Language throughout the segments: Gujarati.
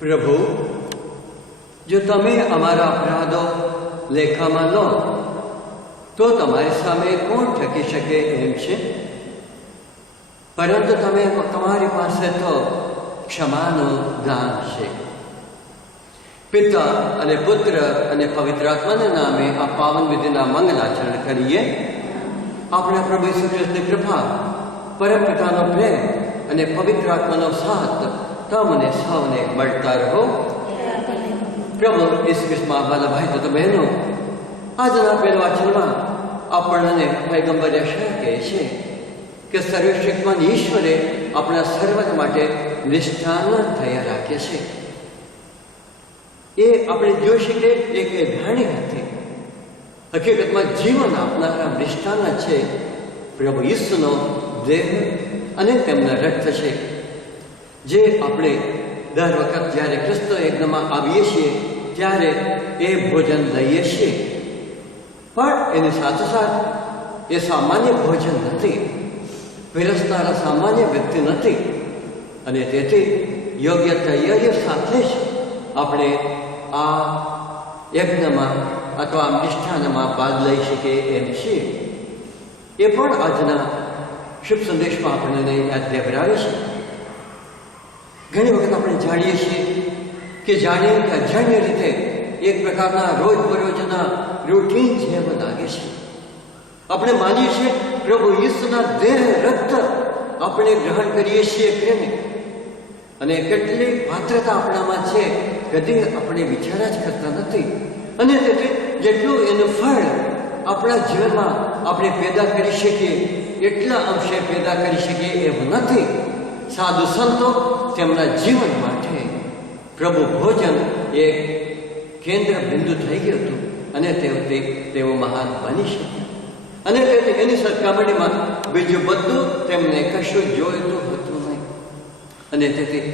પ્રભુ, જો તમે અમારા અપરાધો લેખામાં લો તો તમારી સામે કોણ ટકી શકે એમ છે? પરંતુ તમારી પાસે તો ક્ષમાનું દાન છે. પિતા અને પુત્ર અને પવિત્ર આત્માના નામે આ પાવન વિધિના મંગલાચરણ કરીએ. આપણા પ્રભુ ઈસુ ખ્રિસ્તની કૃપા, પરમપિતાનો પ્રેમ અને પવિત્ર આત્માનો સાથ તમને સૌને મળતા રહો. પ્રભુ ઈસુ ખ્રિસ્તમાં વાલા ભાઈ બહેનો, આજના પહેલા વાચનમાં આપણને પૈગંબર યશાયા કહે છે કે સર્વશક્તિમાન ઈશ્વરે આપણા સર્વને માટે નિષ્ઠાન થયા રાખે છે. એ આપણે જોઈ શકીએ એક જાણી હતી. હકીકતમાં જીવન આપનારા નિષ્ઠાન છે પ્રભુ ઈસુનો દેહ અને તેમના રક્ત છે, જે આપણે દર વખત જ્યારે ક્રિસ્ત યજ્ઞમાં આવીએ છીએ ત્યારે એ ભોજન લઈએ છીએ. પણ એની સાથોસાથ એ સામાન્ય ભોજન નથી, પીરસનારા સામાન્ય વ્યક્તિ નથી, અને તેથી યોગ્ય તૈયારીઓ સાથે જ આપણે આ યજ્ઞમાં અથવા નિષ્ઠાનમાં ભાગ લઈ શકીએ એમ છીએ. એ પણ આજના શુભ સંદેશમાં આપણને યાદ દેવરાવે છે. ઘણી વખત આપણે જાણીએ છીએ કે જાણીએ કે અજાણ્ય રીતે એક પ્રકારના રોજબરોજના રૂટીન જેમ લાગે છે. આપણે માનીએ છીએ પ્રભુ ઈસુના દેહ રક્ત આપણે ગ્રહણ કરીએ છીએ પ્રેમે, અને કેટલી પાત્રતા આપણામાં છે કદી આપણે વિચાર જ કરતા નથી. અને તેથી જેટલું એનું ફળ આપણા જીવનમાં આપણે પેદા કરી શકીએ એટલા અંશે પેદા કરી શકીએ એવું નથી. સાધુ સંતો તેમના જીવન માટે પ્રભુ ભોજન એક કેન્દ્ર બિંદુ થઈ ગયું હતું, અને તેઓ મહાન બની શક્યા. અને તેથી એની સરખામણીમાં બીજું બધું તેમને કશું જોઈતું હતું નહીં. અને તેથી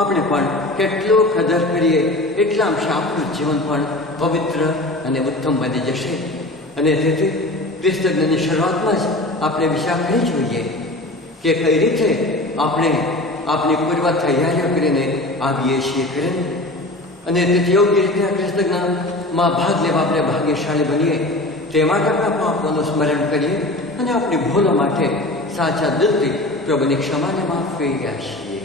આપણે પણ કેટલું કદર કરીએ એટલા અંશે આપણું જીવન પણ પવિત્ર અને ઉત્તમ બની જશે. અને તેથી ક્રિસ્તજ્ઞની શરૂઆતમાં જ આપણે વિચાર કરી જોઈએ કે કઈ રીતે આપણે આપણી પૂર્વ તૈયારીઓ કરીને આવીએ છીએ કરીને. અને તેથી યોગ્ય રીતે આ ક્રિસ્તજ્ઞ માં ભાગ લેવા આપણે ભાગ્યશાળી બનીએ તે માટે આપણા પાપોનું સ્મરણ કરીએ અને આપણી ભૂલો માટે સાચા દિલથી પ્રભુની ક્ષમાને માફી રહ્યા છીએ.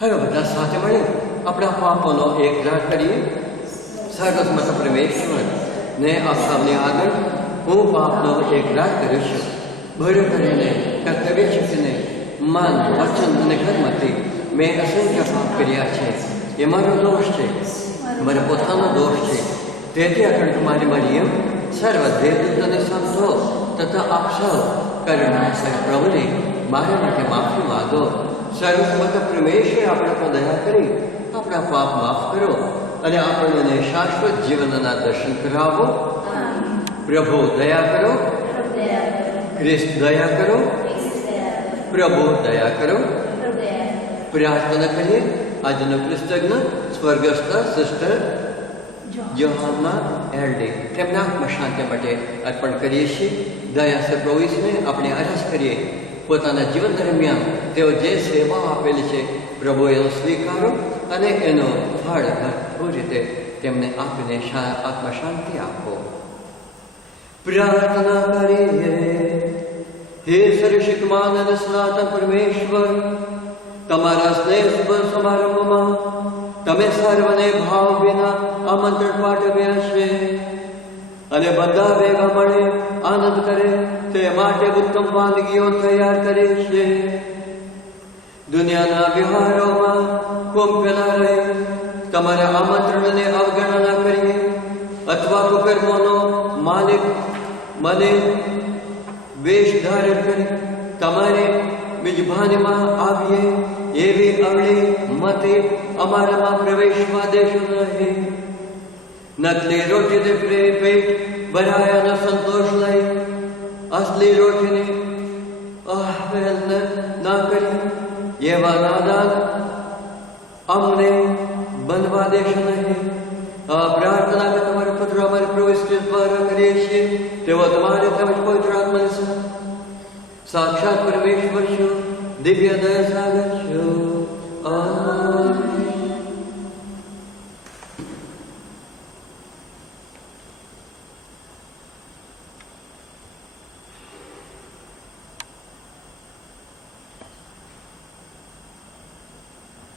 હવે બધા સાથે મળી આપણા પાપોનો એકરાર કરીએ. સર્વસ્મત પરમેશ્વર ને આપ સૌની આગળ હું પાપનો એકરાર કરું છું. ભૂલ કરીને, કર્તવ્ય ચૂકીને, મન, વચન અને કર્મથી મેં અસંખ્ય પાપ કર્યા છે. એ મારો દોષ છે, મારો પોતાનો દોષ છે. તેથી આગળ તમારી મરિયમ સર્વ દેવદૂત અને સંતો તથા આપ સૌ કરુણાસર પ્રભુને મારા માટે માફી માગો. સર્વસ્મત પરમેશ્વર આપણે પર દયા કરી આપણા પાપ માફ કરો અને આપણને શાશ્વત જીવનના દર્શન કરાવો. પ્રભુ દયા કરો. ખ્રિસ્ત દયા કરો. પ્રભુ દયા કરો. પ્રાર્થના કરીએ. આજનો કૃતજ્ઞ સ્વર્ગસ્થ સિસ્ટર જોહાના એલડી તેમના આત્મશાંતિ માટે અર્પણ કરીએ છીએ. દયાસર પ્રભુને આપણે અરજ કરીએ પોતાના જીવન દરમિયાન તેઓ જે સેવા આપેલી છે પ્રભુ એનો સ્વીકારો અને એનો ફળ ભરપૂર રીતે તેમને આપીને આત્મશાંતિ આપો. પ્રાર્થના કરીએ. હે સર્વશક્તિમાન અને સનાતન પરમેશ્વર, તમારા સ્નેહ શુભ સમારંભમાં તમે સર્વને ભાવ વિના આમંત્રણ પાઠવ્યા છે અને બધા ભેગા મળે આનંદ કરે તે માટે ઉત્તમ વાનગીઓ તૈયાર કરે છે. દુનિયાના વ્યવહારોમાં કોમ્પેલા રહે તમારા આમંત્રણને અવગણના કરીએ અથવા તો કર્મોનો માલિક મને વેશ ધારણ કરી તમારે મિજબાનીમાં આવીએ એવી અવળી મતે અમારામાં પ્રવેશવા દેશો નહીં. નકલી રોટીને પેટ ભરાયાનો સંતોષ લઈ અસલી રોટીને આહ્વાન ના કરી એવા નાદાન અમને બનવા દેશો નહીં. આ પ્રાર્થના કે તમારા પુત્ર અમારે પ્રવેશ દ્વારા કરીએ છીએ તેઓ તમારે તમે પવિત્ર આત્મા સાક્ષાત પરમેશ્વર છો, દિવ્ય દયા સાગર છો.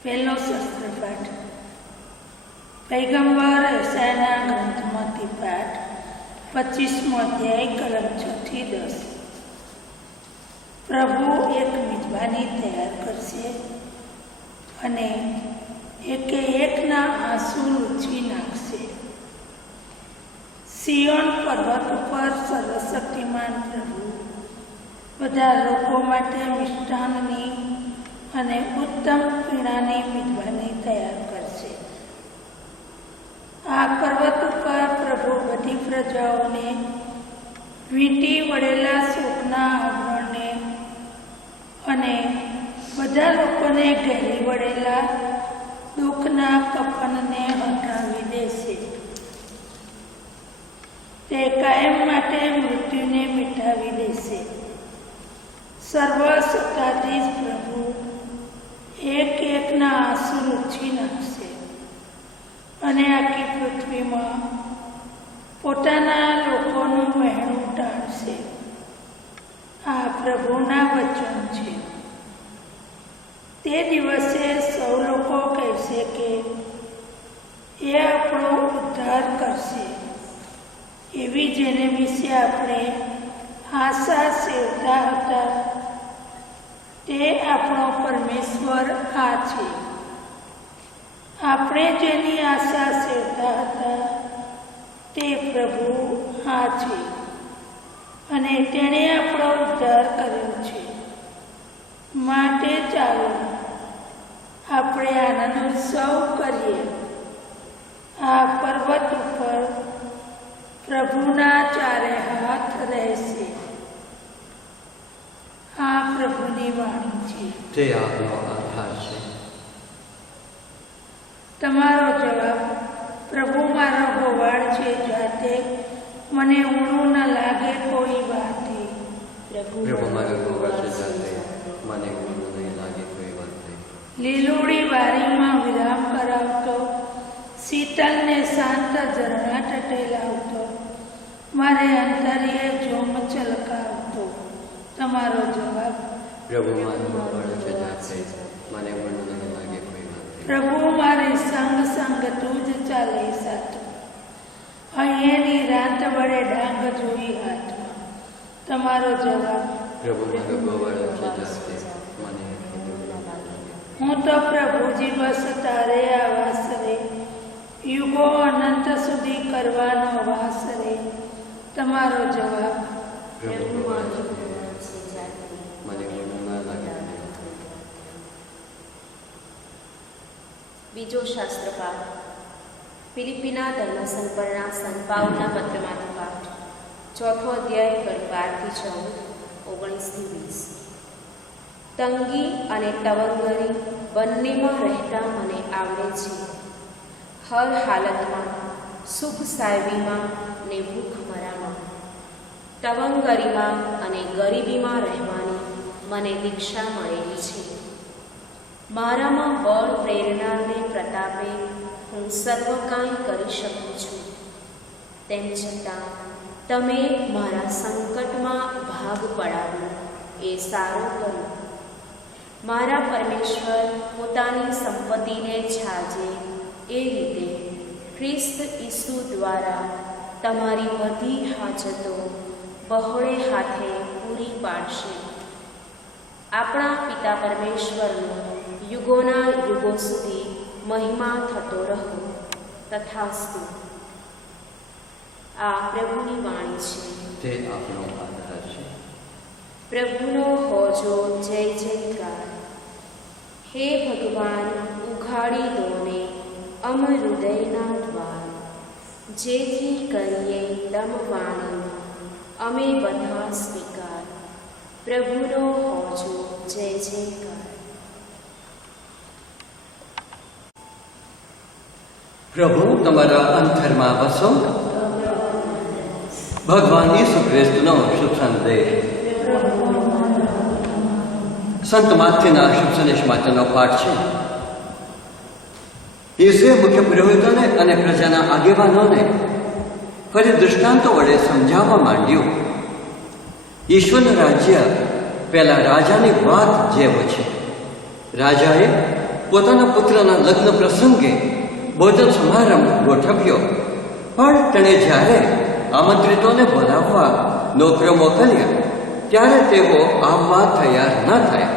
પહેલો શસ્ત્રપાઠ. પૈગંબર યશાયાના ગ્રંથમાંથી પાઠ 25મો અધ્યાય કલમ 6 થી 10. પ્રભુ એક મિજબાની તૈયાર કરશે અને એકે એકના આંસુ લૂછી નાખશે. સિયોન પર્વત ઉપર સર્વશક્તિમાન પ્રભુ બધા લોકો માટે મિષ્ટાનની અને ઉત્તમ પીણાની મિજબાની તૈયાર કરશે. આ પર્વત ઉપર પ્રભુ બધી પ્રજાઓને વીંટી વળેલા શોકના આવરણને અને બધા લોકોને ઘેરી વળેલા દુઃખના કફનને હટાવી દેશે. તે કાયમ માટે મૃત્યુને મિટાવી દેશે. સર્વસત્તાધીશ પ્રભુ એક એકના આંસુ લૂછી નાખશે અને આખી પૃથ્વીમાં પોતાના લોકોનું વહેણું ટાળશે. આ પ્રભુના વચન છે. તે દિવસે સૌ લોકો કહેશે કે એ આપણો ઉદ્ધાર કરશે, એવી જેને વિશે આપણે આશા સેવતા હતા. તે આપણો પરમેશ્વર આ છે. આપણે જેની આશા સેવતા હતા તે પ્રભુ આ છે અને તેણે આપણો ઉદ્ધાર કર્યો છે. માટે ચાલો આપણે આનંદ ઉત્સવ કરીએ. આ પર્વત ઉપર પ્રભુના ચારે હાથ રહેશે. આ પ્રભુની વાણી છે. તે આપનો આધાર છે. તમારો જવાબ, પ્રભુ મારો ગોવાળ છે, જાતે મને ઊણું ન લાગે શીતળને શાંત ઝરણા ટટેલાવતો, મારે અંતરીએ જોમ છલકાવતો. તમારો જવાબ. પ્રભુ મારું બળ છે જાતે, મને પણ નહીં લાગે કોઈ વાત. પ્રભુ મારી સંગ સંગ તું જ ચાલે સાથ, અહીંની રાત વડે ડાંગ જોઈ હાથમાં. તમારો જવાબ. પ્રભુ મારું બળ છે જાતે, મને હું તો પ્રભુજી બસ તારે આવાસ રે, યુગો અનંત સુધી કરવાનો વાસ રે. તમારો જવાબ. પ્રભુ મારું મને પણ ના લાગે. બીજો શાસ્ત્ર પાઠ ફિલિપીના ધર્મસંકરના સંત પાઉલના પત્રમાંથી પાઠ, ચોથો અધ્યાય કડી 12-6, 19-20. તંગી અને તવંગરી બંનેમાં રહેતા મને આવડે છે. હર હાલતમાં, સુખ સાહેબીમાં ને ભૂખ મરામાં, તવંગરીમાં અને ગરીબીમાં રહેવાની મને દીક્ષા મળેલી છે. મારામાં બળ પ્રેરણાને પ્રતાપે હું સર્વ કાંઈ કરી શકું છું. તેમ છતાં તમે મારા સંકટમાં ભાગ પડાવ્યો એ સારું કર્યું. મારા પરમેશ્વર પોતાની સંપત્તિને છાજે એ રીતે ખ્રિસ્ત ઈસુ દ્વારા તમારી બધી હાજતો બહોળે હાથે પૂરી પાડશે. આપણા પિતા પરમેશ્વરનો યુગોના યુગો સુધી મહિમા થતો રહો. તથાસ્તુ. આ પ્રભુની વાણી છે. તે આપણો આધાર છે. પ્રભુનો હોજો જય જયકાર. હે ભગવાન, ઉઘાડી દોને અમ હૃદયના દ્વાર, જેથી કરીએ તમવાણી અમે બધા સ્વીકાર. પ્રભુનો હોજો જય જયકાર. પ્રભુ તમારા અંતરમાં વસો. ભગવાન ઈસુ ખ્રિસ્તનો શુભ સંદેશ. સંત માથેના શુભ સંદેશ માટેનો પાઠ છે. ઈસુએ મુખ્ય પુરોહિતોને અને પ્રજાના આગેવાનોને ફરી દૃષ્ટાંતો વડે સમજાવવા માંડ્યું. ઈશ્વરનું રાજ્ય પહેલા રાજાની વાત જેવો છે. રાજાએ પોતાના પુત્રના લગ્ન પ્રસંગે ભોજન સમારંભ ગોઠવ્યો, પણ તેણે જ્યારે આમંત્રિતોને બોલાવવા નોકરો મોકલ્યા ત્યારે તેઓ આવવા તૈયાર ન થયા.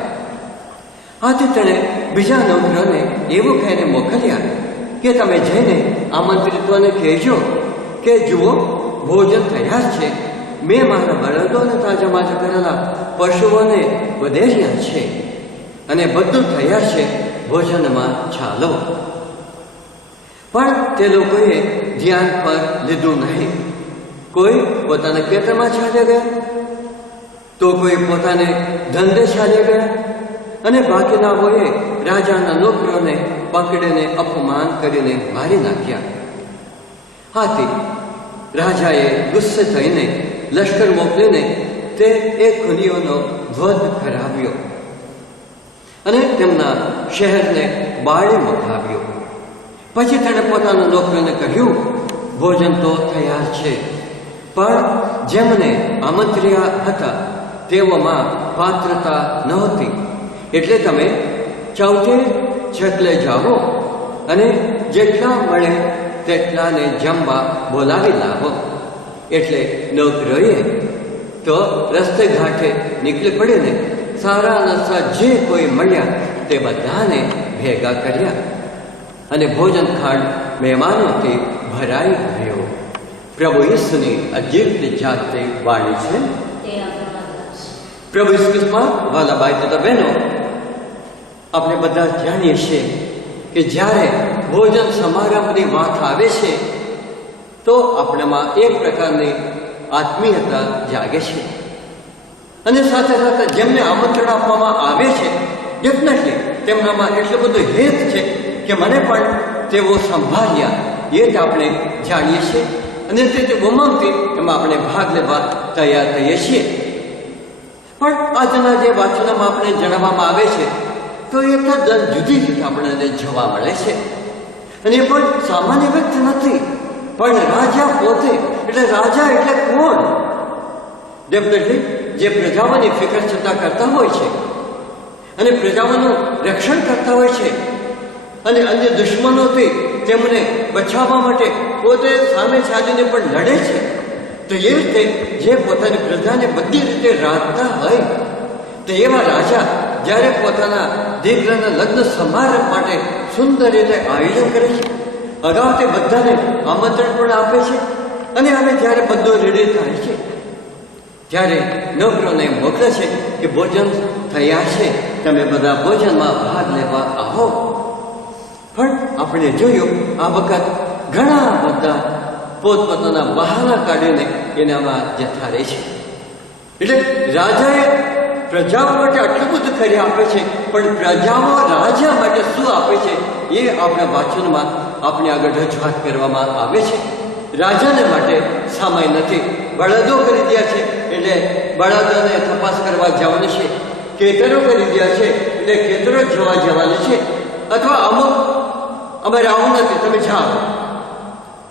આથી તેણે બીજા નોકરોને એવું કહીને મોકલ્યા કે તમે જઈને આમંત્રિતોને કહેજો કે જુઓ, ભોજન તૈયાર છે. મેં મારા બળદોને તાજા કરેલા પશુઓને વધેર્યા છે અને બધું તૈયાર છે, ભોજનમાં ચાલો. પણ તે લોકોએ ધ્યાન પર લીધું નહીં. કોઈ પોતાના ખેતરમાં ચાલ્યા ગયા, તો કોઈ પોતાને ધંધે ચાલ્યા ગયા, અને બાકીનાઓએ રાજાના નોકરોને પકડીને અપમાન કરીને મારી નાખ્યા. આથી રાજાએ ગુસ્સે થઈને લશ્કર મોકલીને તે એક ખૂનીઓનો વધ કરાવ્યો અને તેમના શહેરને બાળી મુકાવ્યો. પછી તેણે પોતાના નોકરોને કહ્યું, ભોજન તો તૈયાર છે, પણ જેમને આમંત્ર્યા હતા તેઓમાં પાત્રતા નહોતી. એટલે તમે ચૌથે છેટલે જાઓ અને જેટલા મળે તેટલાને જમવા બોલાવી લાવો. એટલે નોકરોએ તો રસ્તે ઘાટે નીકળી પડીને સારા નસા જે કોઈ મળ્યા તે બધાને ભેગા કર્યા અને ભોજન ખાંડ મહેમાનોથી ભરાઈ ગયો. પ્રભુ ઈસુની અજીબ જાતે વાણી છે. પ્રભુ ઈસુમાં વાલા ભાઈ તથા બહેનો, આપણે બધા જાણીએ છીએ કે જ્યારે ભોજન સમારંભની વાત આવે છે તો આપણામાં એક પ્રકારની આત્મીયતા જાગે છે. અને સાથે સાથે જેમને આમંત્રણ આપવામાં આવે છે ડેફિનેટલી તેમનામાં એટલું બધું હેત છે કે મને પણ તેઓ સંભાળ્યા, એ જ આપણે જાણીએ છીએ. અને તે ઉમંગથી એમાં આપણે ભાગ લેવા તૈયાર થઈએ છીએ. પણ આજના જે વાંચનમાં આપણે જણાવવામાં આવે છે તો એ તદ્દન જુદી રીતે આપણને જોવા મળે છે. અને એ પણ સામાન્ય વ્યક્તિ નથી, પણ રાજા પોતે. એટલે રાજા એટલે કોણ? ડેફિનેટલી જે પ્રજાઓની ફિકર ચિંતા કરતા હોય છે અને પ્રજાઓનું રક્ષણ કરતા હોય છે અને અન્ય દુશ્મનોથી તેમને બચાવવા માટે પોતે સામે ચાલીને પણ લડે છે. તો એ રીતે જે પોતાની પ્રજાને બધી રીતે રાખતા હોય, તો એવા રાજા જ્યારે પોતાના દીકરાના લગ્ન સમારંભ માટે સુંદર રીતે આયોજન કરે છે, અગાઉ તે બધાને આમંત્રણ પણ આપે છે, અને હવે જ્યારે બધું રેડી થાય છે ત્યારે નોકરોને મોકલે છે કે ભોજન તૈયાર છે, તમે બધા ભોજનમાં ભાગ લેવા આવો. પણ આપણે જોયું આ વખત ઘણા બધા પોતપોતાના બહાના કાઢીને એનામાં જતા રહે છે. એટલે રાજાએ પ્રજાઓ માટે આટલું બધું કરી આપે છે, પણ પ્રજાઓ રાજા માટે શું આપે છે એ આપણા વાંચનમાં આપણે આગળ રજૂઆત કરવામાં આવે છે. રાજાને માટે સમય નથી. બળદો કરી દયા છે એટલે બળદોને તપાસ કરવા જવાનું છે, ખેતરો કરી દયા છે એટલે ખેતરો જોવા જવાનું છે, અથવા અમુક અમારે આવું નથી, તમે જાઓ.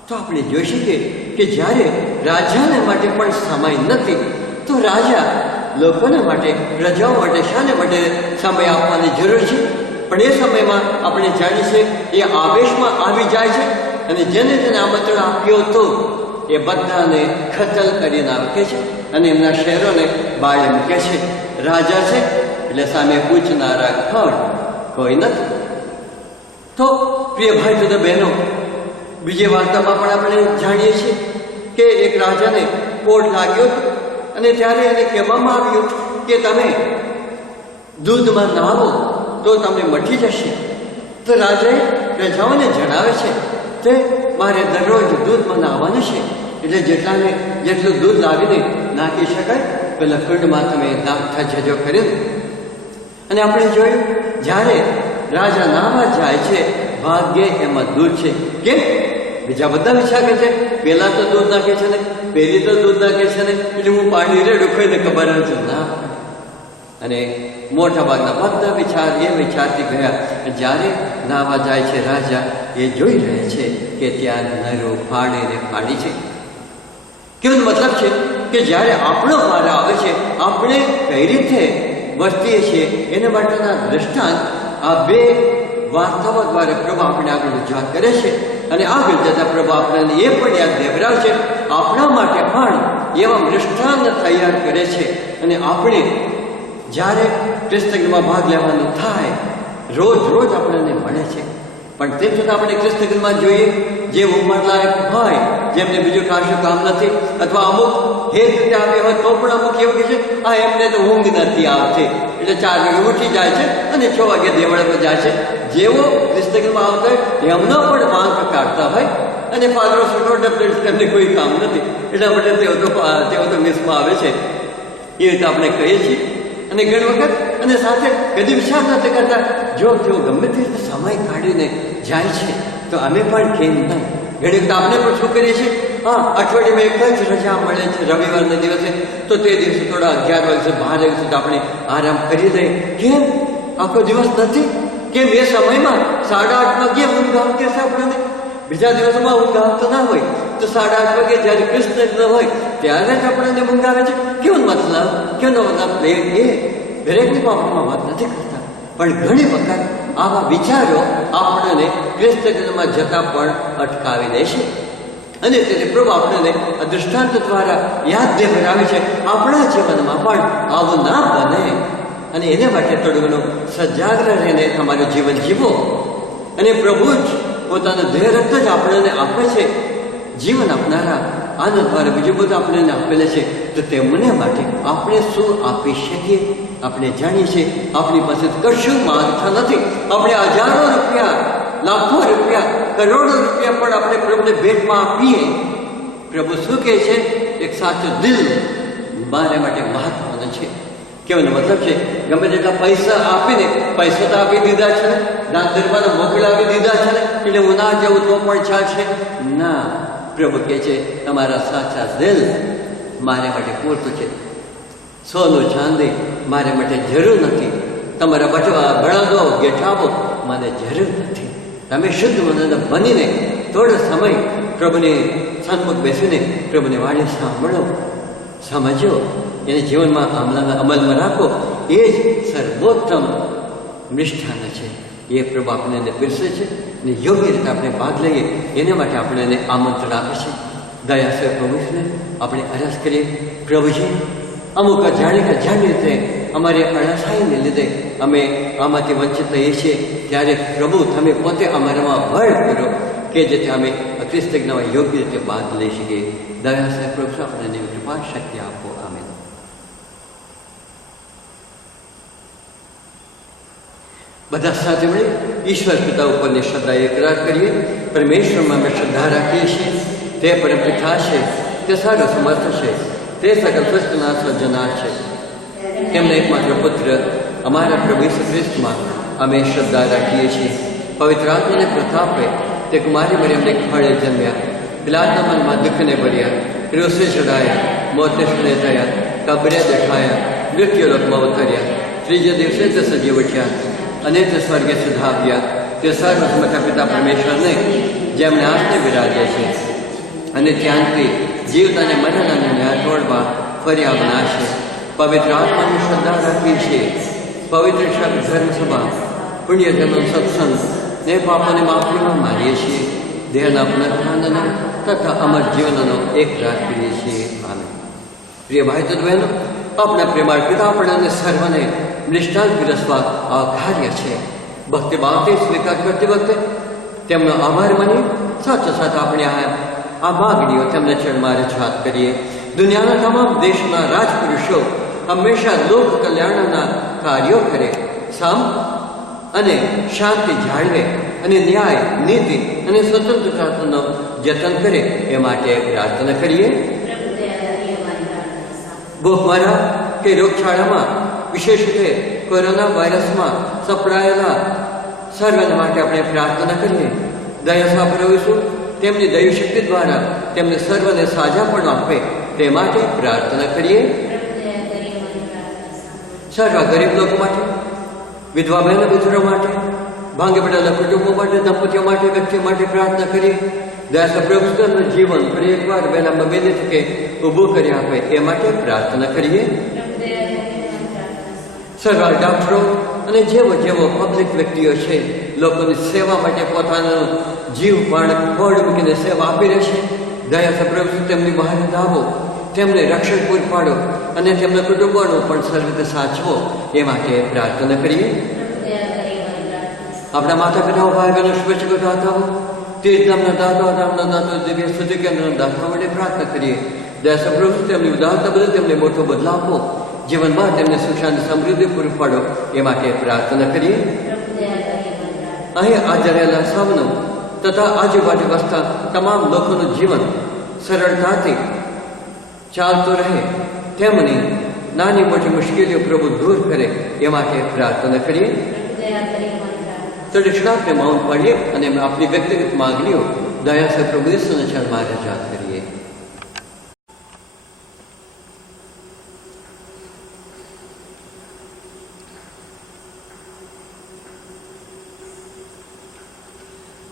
તો આપણે જોઈ શકીએ કે જ્યારે રાજાને માટે પણ સમય નથી, તો રાજા લોકોને માટે, પ્રજાઓ માટે શાને માટે સમય આપવાની જરૂર છે? પણ એ સમયમાં આપણે જાણીએ છીએ એ આવેશમાં આવી જાય છે અને જેને તેને આમંત્રણ આપ્યું હતું એ બધાને ખતલ કરી નાખે છે અને એમના શહેરોને બાળે મૂકે છે. રાજા છે એટલે સામે પૂછનારા ખડ કોઈ નથી. તો પ્રિય ભાઈ તથા બહેનો, બીજી વાર્તામાં પણ આપણે જાણીએ છીએ કે એક રાજાને કોઢ લાગ્યો હતો અને ત્યારે એને કહેવામાં આવ્યું કે તમે દૂધમાં નાહો તો તમને મટી જશે. તો રાજાએ પ્રજાઓને જણાવે છે કે મારે દરરોજ દૂધમાં નાહવાનું છે, એટલે જેટલું દૂધ લાવીને નાખી શકાય પેલા કુંડમાં તમે નાખતા જજો કરીને. અને આપણે જોયું જ્યારે રાજા નાહવા જાય છે, ભાગ્યે એમાં દૂધ છે. કેમ? બીજા બધા વિચાર કરે છે પેલા તો દૂધ નાખે છે ને, પેલી તો દૂધ નાખે છે ને, એટલે હું પાણી રેડું કોઈને ખબર જ ના. અને મોટા ભાગના બધા વિચાર એ વિચારથી ગયા. જ્યારે નાહવા જાય છે રાજા, એ જોઈ રહે છે કે ત્યાં નરો ફાડીને ફાડી છે. કેવું મતલબ છે કે જ્યારે આપણો વારો આવે છે, આપણે કઈ રીતે વર્તીએ છીએ એના માટેના દ્રષ્ટાંત આ બે વાર્તાઓ દ્વારા પ્રભુ આપણે આગળ રજૂઆત કરે છે. અને આગળ જતા પ્રભુ આપણને એ પણ યાદ દેવરાવે છે, આપણા માટે પણ એવા દ્રષ્ટાંત તૈયાર કરે છે. અને આપણે જ્યારે ક્રિસ્તમાં ભાગ લેવાનું થાય, રોજ રોજ આપણને મળે છે, પણ તેમ છતાં આપણે ક્રિસ્તમાં જોઈએ જે ઉંમરલાયક હોય, જેમને બીજું ખાસું કામ નથી, અથવા અમુક હેત રીતે આવ્યા હોય તો પણ અમુક એવું કહે છે આ એમને તો ઊંઘ નથી આવતી, એટલે 4 વાગે ઉઠી જાય છે અને 6 વાગે દેવળે પર જાય છે. જેવો ક્રિસ્તમાં આવતા હોય એમનો પણ વાંક કાઢતા હોય, અને ફાધરો સટોડે તેમને કોઈ કામ નથી, એટલા માટે તેઓ તો મિસમાં આવે છે. એ રીતે આપણે કહીએ છીએ. અને ઘણી વખત અને સાથે કદી વિચાર નથી કરતા, જો તેઓ ગમે તે રીતે સમય કાઢીને જાય છે તો અમે પણ કેમ નહીં? ઘણી વખત આપણે પણ શું કરીએ છીએ, હા અઠવાડિયામાં એક જ રજા મળે છે રવિવારના દિવસે, તો તે દિવસે થોડા 11 વાગે 12 વાગે સુધી આપણે આરામ કરી લઈએ. કેમ? આખો દિવસ નથી કેમ? એ સમયમાં 8:30 વાગે ઊંઘ આવતી હશે આપણને, બીજા દિવસોમાં ઊંઘ આવતો ના હોય, તો 8:30 વાગે જ્યારે કૃષ્ણ હોય ત્યારે જ આપણને ઊંઘ આવે છે. કેવો મતલબ? કેનો મતલબ? એ દરેકની બાબતમાં વાત નથી કરતા, પણ ઘણી વખત આવા વિચારો આપણને ક્રિસ્તમાં જતા પણ અટકાવી દે છે. અને તેથી પ્રભુ આપણને દૃષ્ટાંત દ્વારા યાદ દેવરાવે છે આપણા જીવનમાં પણ આવું ના બને, અને એને માટે થોડું ઘણું સજાગ રહીને તમારું જીવન જીવો. અને પ્રભુ જ પોતાનો દેહ રક્ત જ આપણને આપે છે જીવન આપનારા. આના દ્વારા બીજું બધું આપણને આપેલે છે, તો તેમને માટે આપણે શું આપી શકીએ? આપણે જાણીએ છીએ આપણી પાસે કશું માંગતા નથી. આપણે હજારો રૂપિયા, લાખો રૂપિયા, કરોડો રૂપિયા પણ આપણે પ્રભુને ભેટમાં આપીએ. પ્રભુ શું કહે છે? એક સાચું દિલ મારા માટે મહત્વનું છે. કેવાનો મતલબ છે? ગમે તેટલા પૈસા આપીને, પૈસા તો આપી દીધા છે ને, દાન દરબારને મોકલાવી દીધા છે ને, એટલે હું ના જવું તો પણ ચાલશે ના. પ્રભુ કહે છે તમારા સાચા દિલ મારા માટે પૂરતું છે. સોનું ચાંદી મારા માટે જરૂર નથી, તમારા બળદો ગેઠાવો મને જરૂર નથી. તમે શુદ્ધ મનના બનીને થોડો સમય પ્રભુને સન્મુખ બેસીને પ્રભુની વાણી સાંભળો, સમજો, એને જીવનમાં અમલમાં રાખો. એ જ સર્વોત્તમ મિષ્ઠાન છે. એ પ્રભુ આપણે એને પીરસે છે અને યોગ્ય રીતે આપણે ભાગ લઈએ એને માટે આપણે એને આમંત્રણ આપે છે. દયાસર પ્રભુને આપણે અરજ કરીએ, પ્રભુજી અમુક જાણી રીતે અમારી અળસાઈને લીધે અમે આમાંથી વંચિત થઈએ છીએ, ત્યારે પ્રભુ તમે પોતે અમારામાં બળ કરો કે જેથી અમે ખ્રિસ્ત જ્ઞાનમાં યોગ્ય રીતે ભાગ લઈ શકીએ. દયાસર પ્રભુ આપણને કૃપા શક્તિ આપો. આમેન. બધા સાથે મળી ઈશ્વર પિતા ઉપરની શ્રદ્ધા એકરાર કરીએ. પરમેશ્વરમાં અમે શ્રદ્ધા રાખીએ છીએ. તે પરમપિતા છે, તે સારો સમર્થ છે, તે સકલ સૃષ્ટિના સર્જનાર છે. તેમના એકમાત્ર પુત્ર અમારા પ્રભુ ઈસુ ખ્રિસ્તમાં અમે શ્રદ્ધા રાખીએ છીએ. પવિત્ર આત્માને પ્રતાપે તે કુમારી મરિયમને ખળે જન્મ્યા, પિલાતના મનમાં દુઃખને ભર્યા, ક્રુસે ચડાયા, મોતને શરણે થયા, કબરે દેખાયા, મૃત્યુલોકમાં ઉતર્યા, ત્રીજે દિવસે તે સજીવ ઉઠ્યા અને તે સ્વર્ગે સુધાવ્યા. તે સર્વસમર્થ પિતા પરમેશ્વરને જેમને આસ્તે બિરાજે છે અને ત્યાંથી જીવતાને મરણને ન્યાય તોડવા ફરી આવનાર છે. પવિત્ર આત્માની શ્રદ્ધા રાખીએ છીએ. પવિત્ર ધર્મસભા, પુણ્યધર્મનો સત્સંગ ને પાપોને માફીમાં મારીએ છીએ. દેહના પુનરુત્થાનનો તથા અમર જીવનનો એક રાત કરીએ છીએ. આનંદ. પ્રિય ભાઈ તો બહેનો, આપણા પ્રેમાળ પિતા આપણને સર્વને નિષ્ઠાન પીરસવા આભાર્ય છે. ભક્તિ ભાવથી સ્વીકાર કરતી વખતે તેમનો આભાર માની સાચો સાથ આપણે આ માગણીઓ તેમના ચરણમાં રજૂઆત કરીએ. દુનિયાના તમામ દેશોના રાજપુરુષો હંમેશા લોક કલ્યાણના કાર્યો કરે, સામ અને શાંતિ જાળવે અને ન્યાય, નીતિ અને સ્વતંત્રતાનો જતન કરે એ માટે પ્રાર્થના કરીએ. ભૂખમરા કે રોગચાળામાં, વિશેષ રીતે કોરોના વાયરસમાં સપડાયેલા સર્વને માટે આપણે પ્રાર્થના કરીએ. દયા સાંભળીશું, તેમની દૈવ શક્તિ દ્વારા તેમને સર્વને સાજાપણ આપે તે માટે પ્રાર્થના કરીએ. સર્વ ગરીબ લોકો માટે, વિધવા બહેનો વિધરો માટે, ભાંગી પડેલા કુટુંબો માટે, દંપતીઓ માટે, વ્યક્તિઓ માટે પ્રાર્થના કરીએ. દયા પ્રભુનું જીવન ફરી એકવાર બેનામાં બેની થકે ઊભું કરી આપે એ માટે પ્રાર્થના કરીએ. સર્વ ડોક્ટરો અને જેવો પબ્લિક વ્યક્તિઓ છે, લોકોની સેવા માટે પોતાનો જીવ પણ ખોડ મૂકીને સેવા આપી રહેશે. દયા પ્રભુ તેમની બહાર લાવો, તેમને રક્ષણ પૂરું પાડો અને તેમના કુટુંબોનો પણ સર્વ રીતે સાચવો એ માટે પ્રાર્થના કરીએ. આપણા માતા પિતાઓ, ભાઈ બહેનો, શુભેચ્છકો, દાતાઓ, તીર્થધામના દાતાઓ, રામના દાતાઓ, દિવ્ય સ્તુતિ કેન્દ્રના દાતાઓ માટે પ્રાર્થના કરીએ. દયા પ્રભુ તેમની ઉદારતા બદલ તેમને મોટો બદલાવ આપો, જીવનમાં તેમને સુખ શાંતિ સમૃદ્ધિ પૂરું પાડો એ માટે પ્રાર્થના કરીએ. અહીં હાજર રહેલા સૌનો તથા આજુબાજુ વસતા તમામ લોકોનું જીવન સરળતાથી ચાલતું રહે, તેમની નાની મોટી મુશ્કેલીઓ પ્રભુ દૂર કરે એ માટે પ્રાર્થના કરીએ. થોડી ક્ષણાને મૌન પાડીએ અને આપણી વ્યક્તિગત માગણીઓ દયાસર પ્રભુ ઈસુના ચરણમાં રજૂઆત કરીએ.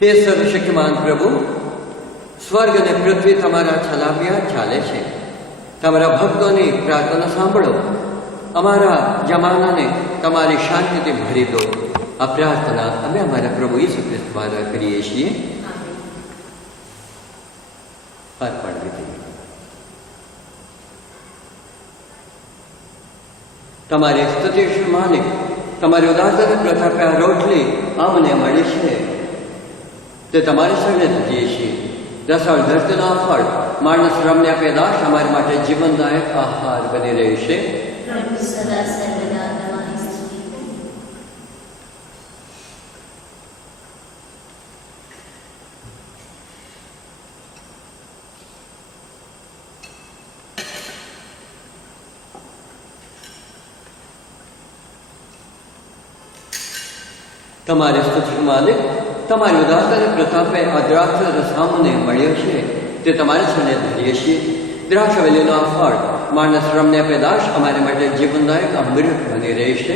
હે સર્વશક્તિમાન પ્રભુ, સ્વર્ગ અને પૃથ્વી તમારા છલાવ્યા ચાલે છે. તમારા ભક્તોની પ્રાર્થના સાંભળો, અમારા જમાનાને તમારી શાંતિથી ભરી દો. આ પ્રાર્થના અમે અમારા પ્રભુ ઈસુ ખ્રિસ્ત દ્વારા કરીએ છીએ. અર્પણ વિધિ. તમારી સ્તુતિ માલિક, તમારી ઉદારતાની પ્રતાપે આ રોટલી અમને મળી છે તે તમારી શરણે ધરીએ છીએ. રસાળ ધરતીનો ફળ, માણસ રમ્યા પેદાશ અમારી માટે જીવનદાયક આહાર બની રહેશે. તમારી સ્તુતિ માલિક, તમારી ઉદારતાની પ્રતાપે આ દ્રાક્ષ રસ અમને મળ્યો છે તે તમારી શરણે ધરીએ છીએ. દ્રાક્ષાવલીનો આ ફળ, માણસ રમ્ય પેદાશ અમારી માટે જીવનદાયક અમૃત બની રહેશે.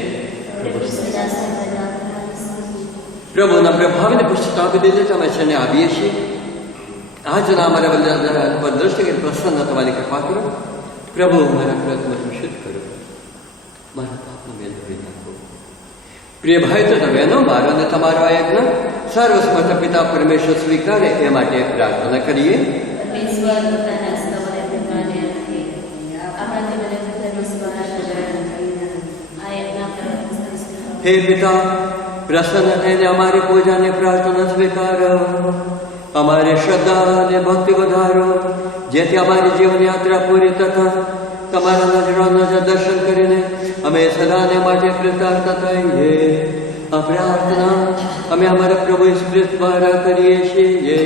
પ્રભુના પ્રભાવને પશ્ચાતાપ દીધે તમે છે આવીએ છીએ. આજના અમારા પર દ્રષ્ટિ પ્રસન્ન તમારી કૃપા કરો. પ્રભુ મારા પ્રયત્ન શુદ્ધ કરો, મારા પાપનો મેલ ધોઈ નાખો. પ્રિય ભાઈ તો બહેનો, મારો અને તમારો આ યજ્ઞ સર્વસ્મર્થ પિતા પરમેશ્વર સ્વીકારે એ માટે પ્રાર્થના કરીએ. હે પિતા, પ્રસન્ન થઈને અમારી પૂજાને પ્રાર્થના સ્વીકારો. અમારી શ્રદ્ધા અને ભક્તિ વધારો, જેથી અમારી જીવન યાત્રા પૂરી તથા તમારા નજરોના દર્શન કરીને અમે સદાને માટે કૃતાર્થ થઈએ. આ પ્રાર્થના અમે અમારા પ્રભુ ઈસુ ખ્રિસ્ત દ્વારા કરીએ છીએ.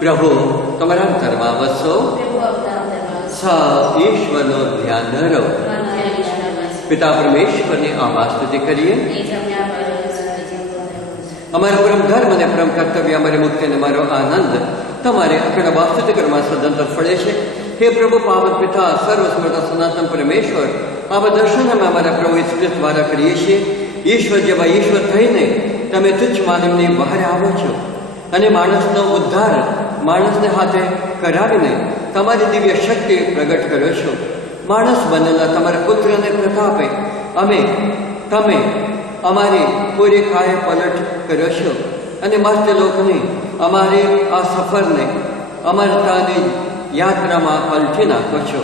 પ્રભુ તમારા અંતરમાં વસો, સાવ ઈશ્વરનો ધ્યાન ધરો. પિતા પરમેશ્વરની આભાર સ્તુતિ કરીએ. અમારો પરમ ધર્મ અને પરમ કર્તવ્ય, અમારી મુક્તિ અને અમારો આનંદ તમારે અખંડ વાસ્તુતિકરમાં સદંતર ફળે છે. હે પ્રભુ પાવન પિતા, સર્વસ્મર્તા સનાતન પરમેશ્વર, આવા દર્શન અમે અમારા પ્રભુ ઈસુ ખ્રિસ્ત દ્વારા કરીએ છીએ. ઈશ્વર જેવા ઈશ્વર થઈને તમે તુચ્છ માનવની બહાર આવો છો અને માણસનો ઉદ્ધાર માણસને હાથે કરાવીને તમારી દિવ્ય શક્તિ પ્રગટ કરો છો. માણસ બનેલા તમારા પુત્રને પ્રતાપે તમે અમારી પૂરી કાયા પલટ કર્યો છો અને મસ્ત લોકની અમારી આ સફરને અમરતાની યાત્રામાં પલટી નાખો છો.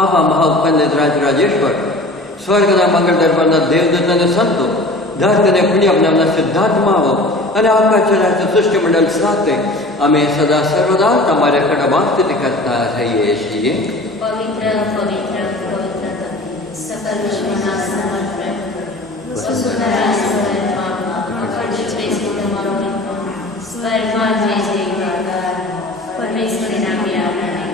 આવા મહાઉપન્ન રાજરાજેશ્વર, સ્વર્ગના મંગળ દરબારના દેવદત્ત અને સંતો, ધરતીને પુણ્યમનામના સિદ્ધાર્થમાઓ અને આખા ચરાચર સૃષ્ટિ મંડળ સાથે અમે સદા સર્વદા તમારે કડવા સ્તુતિ કરતા રહીએ છીએ. પવિત્ર પવિત્ર પવિત્ર સકલ વિશ્વના સમર્થ વસુંધરા સ્વર્ગમાં અખંડ શ્રેષ્ઠ તમારો સ્વર્ગમાં જય જયકાર પરમેશ્વરના પ્યારા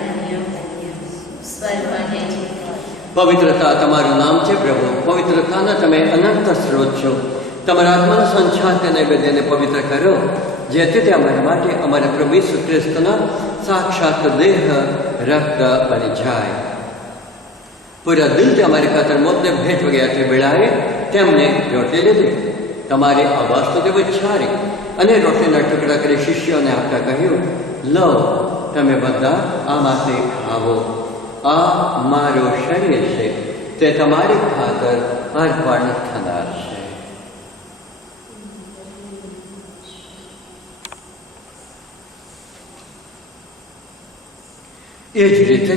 સ્વર્ગમાં જય જયકાર. પવિત્રતા તમારું નામ છે પ્રભુ. પવિત્રતાના તમે અનંત સ્ત્રોત છો. તમારા આત્માના સંછાતે નૈવેદ્યને પવિત્ર કરો, જેથી તે અમારા માટે અમારા પ્રભુ ઈસુ ખ્રિસ્તના સાક્ષાત દેહ, રક્ત બની જાય. પૂરા દિલથી અમારી ખાતર મોતને ભેટ વગેરેથી વેળાએ તેમને રોટલી લીધી. તમારી આ વાસ્તુને ઉચ્ચારી અને રોટલીના ટુકડા કરી શિષ્યોને આપતા કહ્યું, લો, તમે બધા આમાંથી ખાવો. આ મારું શરીર છે, તે તમારી ખાતર અર્પણ થનાર છે. એ જ રીતે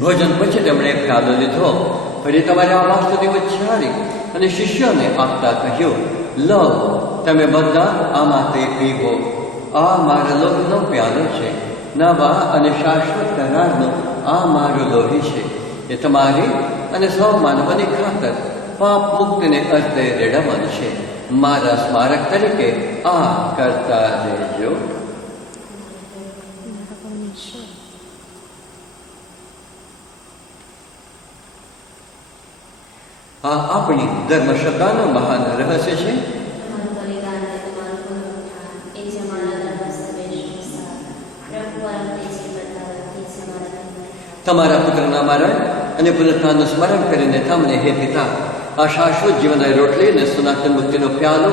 ભોજન પછી તેમણે પ્યાલો લીધો, ફરી તમારે આ વાસ્તુની ઉચ્ચારી અને શિષ્યોને આપતા કહ્યું, લો, તમે બધા આમાંથી પીવો. આ મારા લોહીનો પ્યાલો છે, નવા અને શાશ્વત કરારનો આ મારું લોહી છે. એ તમારી અને સૌ માનવની ખાતર પાપ મુક્તિને અર્થે રેડાવાનું છે. મારા સ્મારક તરીકે આ કરતા રહેજો. આ આપણી ધર્મશ્રદ્ધાનો મહાન રહસ્ય છે. તમારા પુત્રના મરણ અને પુનરુત્થાનનું સ્મરણ કરીને તમને, હે પિતા, આ શાશ્વત જીવનની રોટલી અને સનાતન મુક્તિનો પ્યાલો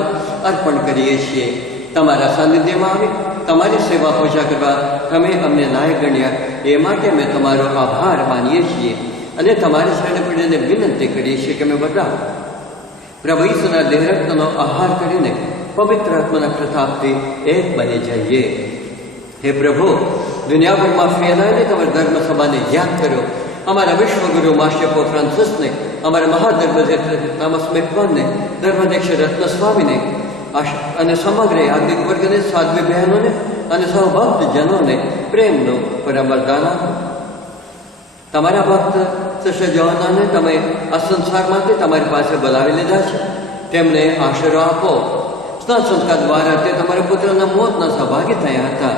અર્પણ કરીએ છીએ. તમારા સાનિધ્યમાં આવી તમારી સેવા પૂજા કરવા તમે અમને લાયક ગણ્યા, એ માટે અમે તમારો આભાર માનીએ છીએ અને તમારી શરણે પડીને વિનંતી કરીએ છીએ કે અમે બધા પ્રભુ ઈસુના દેહ રક્તનો આહાર કરીને પવિત્ર આત્માના પ્રતાપથી એક બની જઈએ. હે પ્રભુ, દુનિયાભરમાં ફેલાયેલી તમારી ધર્મસભાને યાદ કરો. અમારા વિશ્વગુરુ માસ્ટર પોપ ફ્રાન્સિસને, અમારા મહાધર્મધ્યક્ષ થોમસ મેકવાનને, ધર્માધ્યક્ષ રત્ન સ્વામીને અને સમગ્ર યાજ્ઞિક વર્ગને, સાધ્વી બહેનોને અને સૌભક્ત જનોને પ્રેમનું પરમ વરદાન આપો. તમારા ભક્ત સિસ્ટર જોહનાને તમે આ સંસારમાંથી તમારી પાસે બોલાવી લીધા છે. તેમને આશરો આપો. સ્નાન સંસ્કાર દ્વારા તે તમારા પુત્રના મોતના સહભાગી થયા હતા.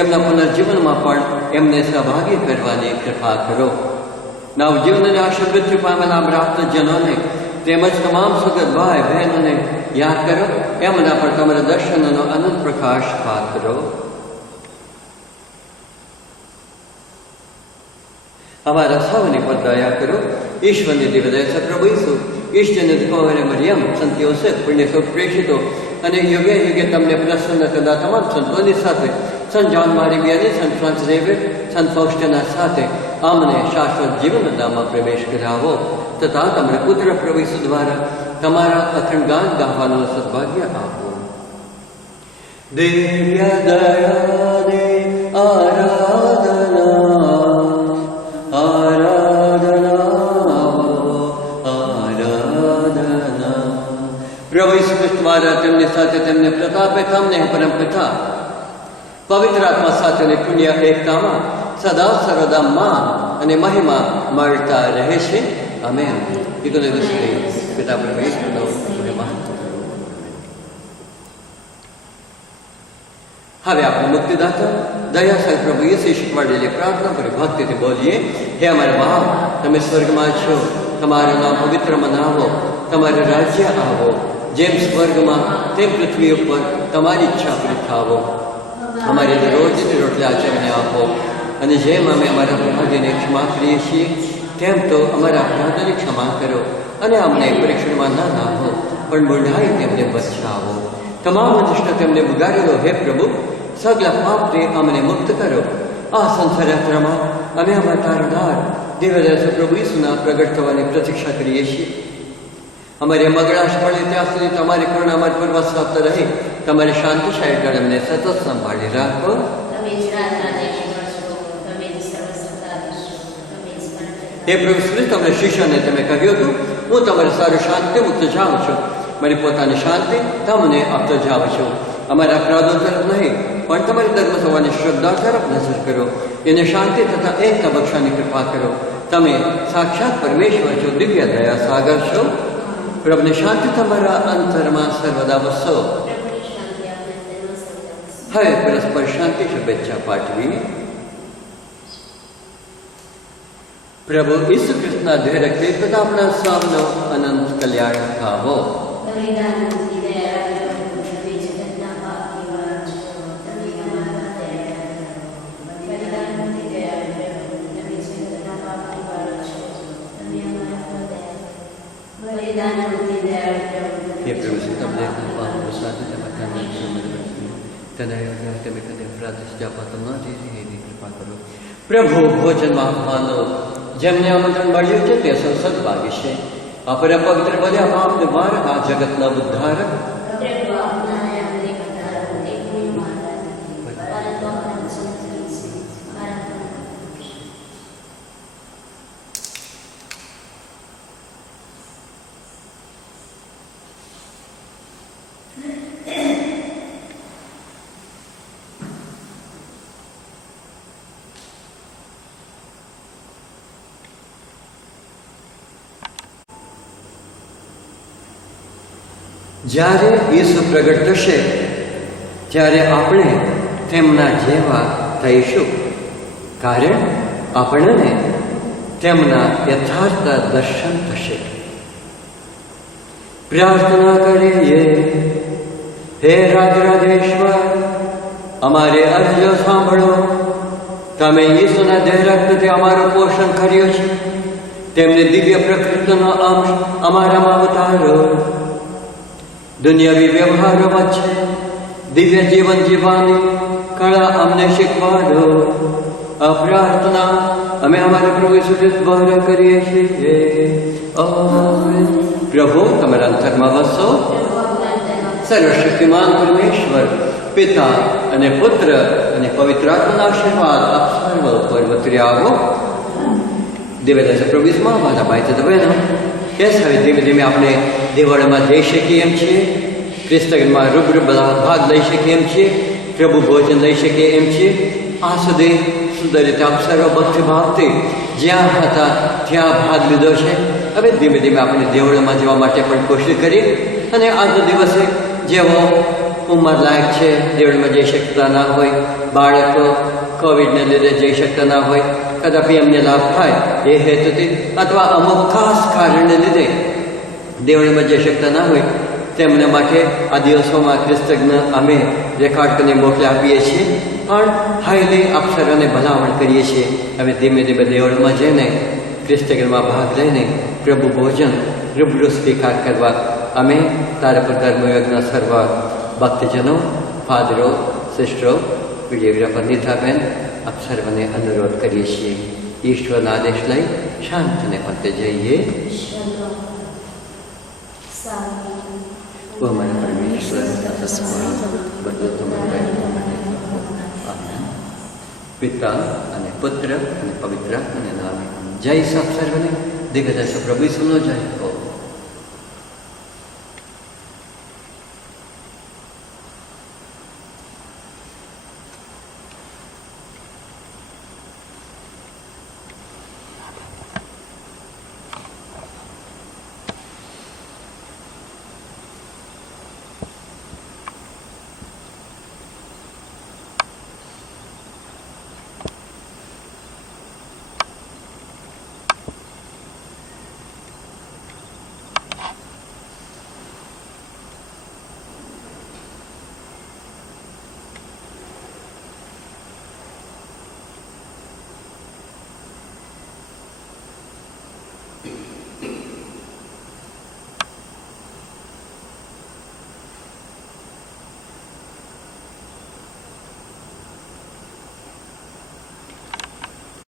એમના પુનર્જીવનમાં પણ એમને સહભાગી કરવાની કૃપા કરો. નવજીવન અને આશીર્વાદથી પામેલા પ્રાપ્તજનોને તેમજ તમામ સગત ભાઈ બહેનોને યાદ કરો. એમના પર તમારા દર્શનનો અનંત પ્રકાશ પાત્રો. અમારા સૌની પર દયા કરો. ઈશ્વરની દિવ્ય દયા પ્રભુ ઈસુ ઈષ્ટજનિત કૌર મરિયમ, સંત યોસેફ, પુણ્યસુખ પ્રેષિતો અને યુગે યુગે તમને પ્રસન્ન કરતા તમામ સંતોની સાથે, સંત જોન મારી બિયાની, સંત ફ્રાન્સ ઝેવિયર, સંત ફોસ્ટના સાથે અમને શાશ્વત જીવનદામાં પ્રવેશ કરાવો તથા તમારા પુત્ર પ્રભુ ઈસુ દ્વારા તમારા અખંડ ગાન ગાવાનું સદભાગ્ય આપો. દિવ્ય દયાને આરાધના આરાધના. પ્રભુ ઈસુ ખ્રિસ્ત દ્વારા તેમની સાથે તેમને પ્રતાપે તમને પરમ પિતા પવિત્ર આત્મા સાથેની પુણ્ય એકતામાં સદા સર્વદા માન અને મહિમા મળતા રહે છે. આમેન. પિતા પ્રભુ ઈસુનો મહિમા. હવે આપણે મુક્તિદાતા દયાસર પ્રભુ ઈસુ શીખવાડેલી પ્રાર્થના કરી ભક્તિથી બોલીએ. હે અમારા બાપ, તમે સ્વર્ગમાં છો, તમારું નામ પવિત્ર મનાવો, તમારું રાજ્ય આવો, જેમ સ્વર્ગમાં તેમ પૃથ્વી ઉપર તમારી ઈચ્છા પૂરી થાવો. અમારી દરરોજની રોટલી આજે અમને આપો, અને જેમ અમે અમારા અપરાધીને ક્ષમા કરીએ છીએ તેમ તો અમારા અપરાધોની ક્ષમા કરો, અને અમને પરીક્ષણમાં ના નાખો, પણ બુરાઈ તેમને બચાવો. તમામ અનિષ્ટ તેમને બગાડેલો હે પ્રભુ, સગલા પાપથી અમને મુક્ત કરો. આ સંસાર યાત્રામાં અમે અમારા તારણહાર દેવદાસ પ્રભુ ઈસુના પ્રગટ થવાની પ્રતીક્ષા કરીએ છીએ. અમારી મગળાશ પડે ત્યાં સુધી તમારી કરુણા અમારી પર વસવાટ રહે. તમારી શાંતિશાળી ગળ અમને સતત સંભાળી રાખો. હે પ્રભુ શ્રી, તમને શિષ્યને તમે કહ્યું હતું, હું તમારી સારું શાંતિ મુક્ત જાઉં છું, મારી પોતાની શાંતિ તમને આપતો જાઉં છું. અમારા અપરાધો તરફ નહીં, પણ તમારી ધર્મ થવાની શ્રદ્ધા તરફ નજર કરો. એને શાંતિ તથા એકતા બક્ષાની કૃપા કરો. તમે સાક્ષાત પરમેશ્વર છો, દિવ્ય દયા સાગર છો. પ્રભુની શાંતિ તમારા અંતરમાં સર્વદા વસો. હવે પરસ્પર શાંતિ શુભેચ્છા પાઠવી. પ્રભુ ઈસુ ખ્રિસ્તના ધૈર્ય તથા આપણા સૌનો અનંત કલ્યાણ થાવો. હે પ્રભુ શ્રી, તમને પાપો સાથે તમે કદે અપરાધ જાપાતો ન થઈ એની કૃપા કરો. પ્રભુ ભોજનમાં આપવાનો જેમને આમંત્રણ મળ્યું છે તે સૌ સદભાગી છે. આ પરમ પવિત્ર બન્યા પાપ નિવારક, આ જગતના ઉદ્ધારક. જ્યારે ઈસુ પ્રગટ થશે ત્યારે આપણે તેમના જેવા થઈશું, કારણ આપણને તેમના યથાર્થ દર્શન થશે. પ્રાર્થના કરીએ. હે રાજરાધેશ્વર, અમારે અરજો સાંભળો. તમે ઈસુના દેહ રક્તથી અમારું પોષણ કર્યું છે, તેમની દિવ્ય પ્રકૃતિનો અંશ અમારામાં ઉતારો. દુનિયાવી વ્યવહારો વચ્ચે દિવ્ય જીવન જીવવાની કળા અમને શીખવાડો. આ પ્રાર્થના અમે અમારા પ્રભુ ઈસુ ખ્રિસ્ત દ્વારા કરીએ છીએ. પ્રભુ તમારા અંતરમાં વસો. સર્વશક્તિમાન પરમેશ્વર પિતા અને પુત્ર અને પવિત્ર આત્માના આશીર્વાદ આપ સર્વ ઉપર વતરી આવો. દિવ્યદાસ પ્રભુ ઈસુમાં મારા ભાઈ તથા બહેનો, કેસ હવે ધીમે ધીમે આપણે દેવાળામાં જઈ શકીએ એમ છીએ, ક્રિસ્તમાં રૂબરૂ ભાગ લઈ શકીએ એમ છીએ, પ્રભુ ભોજન લઈ શકીએ એમ છીએ. આ સુધી સુંદર રીતે આપ સર્વ ભક્તિભાવથી જ્યાં હતા ત્યાં ભાગ લીધો છે. હવે ધીમે ધીમે આપણે દેવળમાં જવા માટે પણ કોશિશ કરી, અને આજનો દિવસે જેવો ઉંમર લાયક છે, દેવળમાં જઈ શકતા ના હોય, બાળકો કોવિડને લીધે જઈ શકતા ના હોય, કદાપી એમને લાભ થાય એ હેતુથી, અથવા અમુક ખાસ કારણને લીધે દેવળમાં જઈ શકતા ના હોય, તેમના માટે આ દિવસોમાં ખ્રિસ્તજ્ઞ અમે રેકોર્ડ કરીને મોકલી આપીએ છીએ. પણ હાઈલી અક્ષરોને ભલામણ કરીએ છીએ હવે ધીમે ધીમે દેવળમાં જઈને ક્રિસ્તગરમાં ભાગ લઈને પ્રભુ ભોજન રૂબરૂ સ્વીકાર કરવા અમે તારા પર ધર્મયજ્ઞ સર્વ ભક્તજનો, ફાદરો, સિસ્ટરો, વિડીયોગ્રાફર નીતાબેન આપ સર્વને અનુરોધ કરીએ છીએ. ઈશ્વરના આદેશ લઈ શાંતિને પંથે જઈએ. ઓ અમારા પરમેશ્વર, બધું તમારા આમેન. પિતા અને પુત્ર અને પવિત્ર આત્માના નામે જય સાપ સર્વને. દિગ્ગજ પ્રભુ ઈસુનો જય.